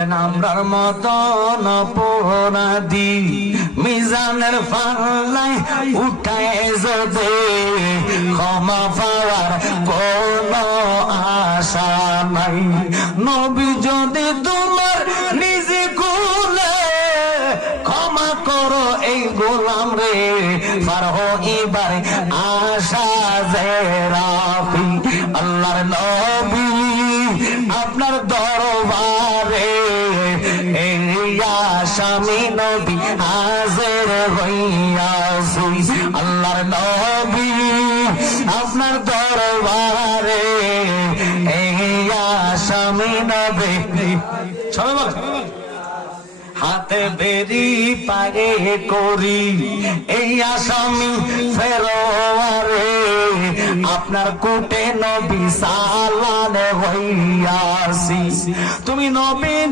আমরার মতন অপরাধী মিজানের পাল্লায় উঠায় যাবে, ক্ষমা পাওয়ার কোন আশা নাই। নবী যদি তোমার নিজে কোলে ক্ষমা করো এই গোলাম রে, পার হইবার আশা যে রাখি। আল্লাহর নবী আপনার দরবারে এই আসামি নবী হাজির হইয়াছি। আল্লাহর নবী আপনার দরবারে এই আসামি নবী, চলো বলো, হাতে বেরি পায়ে করি এই আসামি ফেরোয়ারে, আপনার কোটে নবী সালান হইয়াছি। তুমি নবীর